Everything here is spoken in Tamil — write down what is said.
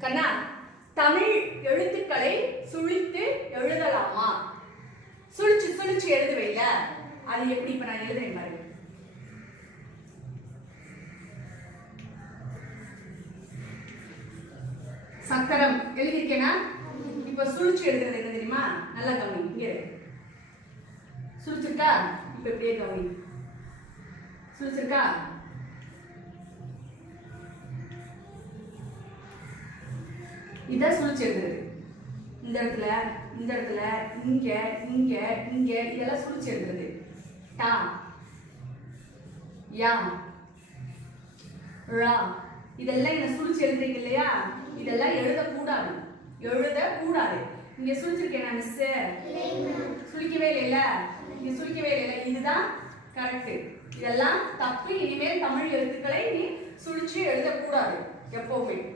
கண்ணா, தமிழ் எழுத்துக்களை சுழித்து எழுதலாமா? சுழிச்சு சுழிச்சு எழுதுவையில அது எப்படி? இப்ப நான் எழுதுறேன் பாருங்க. சக்கரம் எழுதிருக்கேனா? இப்ப சுழிச்சு எழுதுறது என்ன தெரியுமா? நல்லா கவனி. இங்க சுழிச்சிருக்கா? இப்ப இப்படியே கவனி. சுழிச்சிருக்கா? இத சுழிச்சு எழுதுறது. இந்த இடத்துல, இந்த இடத்துல, இங்க இங்க இங்க இதெல்லாம் சுழிச்சு எழுதுறது. டா, யா, ரா இதெல்லாம் என்ன சுழிச்சு எழுதுறீங்க இல்லையா? இதெல்லாம் எழுதக்கூடாது. எழுதக்கூடாது. இங்க சுழிச்சிருக்கேன் நான் மிஸ். சுழிக்கவே இல்லைல்ல? இங்க சுழிக்கவே இல்லைல்ல? இதுதான் கரெக்ட். இதெல்லாம் தப்பு. இனிமேல் தமிழ் எழுத்துக்களை நீ சுழிச்சு எழுதக்கூடாது எப்பவுமே.